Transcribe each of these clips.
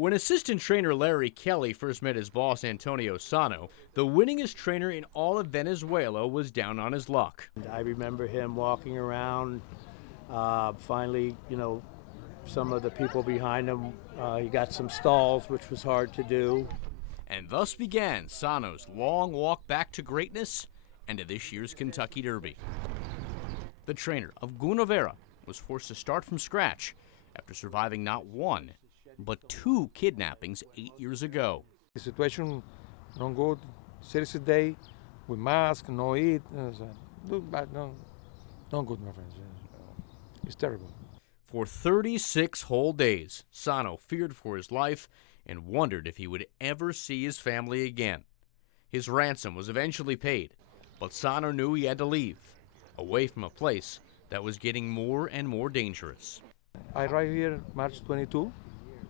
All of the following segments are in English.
When assistant trainer Larry Kelly first met his boss Antonio Sano, the winningest trainer in all of Venezuela was down on his luck. I remember him walking around, finally, some of the people behind him, he got some stalls, which was hard to do. And thus began Sano's long walk back to greatness and to this year's Kentucky Derby. The trainer of Gunavera was forced to start from scratch after surviving not one, but 2 kidnappings 8 years ago. The situation not good. Seriously day, with mask, no eat. Look bad, no good, my friends. It's terrible. For 36 whole days, Sano feared for his life and wondered if he would ever see his family again. His ransom was eventually paid, but Sano knew he had to leave, away from a place that was getting more and more dangerous. I arrived here March 22,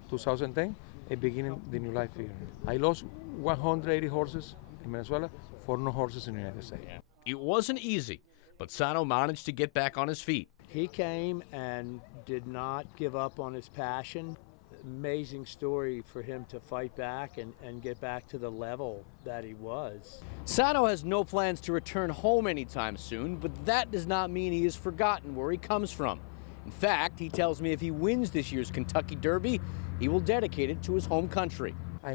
2010, and beginning the new life here. I lost 180 horses in Venezuela, 4 no horses in the United States. It wasn't easy, but Sano managed to get back on his feet. He came and did not give up on his passion. Amazing story for him to fight back and get back to the level that he was. Sano has no plans to return home anytime soon, but that does not mean he has forgotten where he comes from. In fact, he tells me if he wins this year's Kentucky Derby, he will dedicate it to his home country. I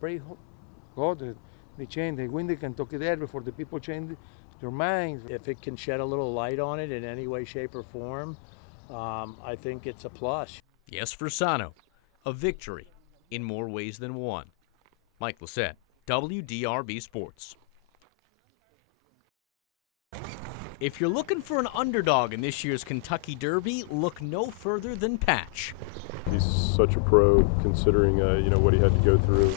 pray God that they win the Kentucky Derby for the people change their minds. If it can shed a little light on it in any way, shape, or form, I think it's a plus. Yes, for Sano, a victory in more ways than one. Mike Lissette, WDRB Sports. If you're looking for an underdog in this year's Kentucky Derby, look no further than Patch. He's such a pro, considering what he had to go through.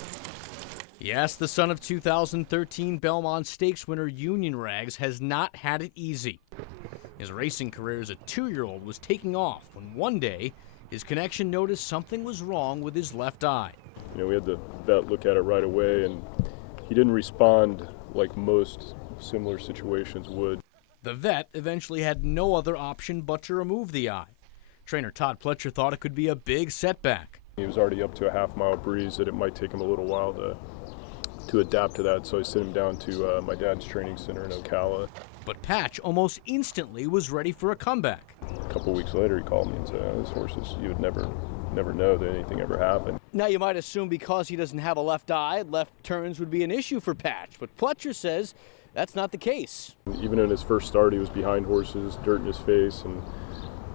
Yes, the son of 2013 Belmont Stakes winner Union Rags has not had it easy. His racing career as a 2-year-old was taking off when one day his connection noticed something was wrong with his left eye. We had the vet look at it right away, and he didn't respond like most similar situations would. The vet eventually had no other option but to remove the eye. Trainer Todd Pletcher thought it could be a big setback. He was already up to a half-mile breeze that it might take him a little while to adapt to that, so I sent him down to my dad's training center in Ocala. But Patch almost instantly was ready for a comeback. A couple weeks later, he called me and said, "This horse you would never know that anything ever happened." Now you might assume because he doesn't have a left eye, left turns would be an issue for Patch, but Pletcher says that's not the case. Even in his first start, he was behind horses, dirt in his face, and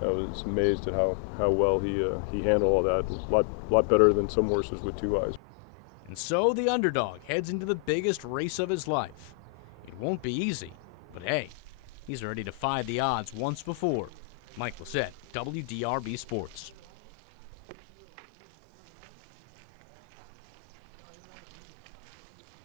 I was amazed at how well he handled all that. A lot better than some horses with 2 eyes. And so the underdog heads into the biggest race of his life. It won't be easy, but hey, he's already defied the odds once before. Mike Lissette, WDRB Sports.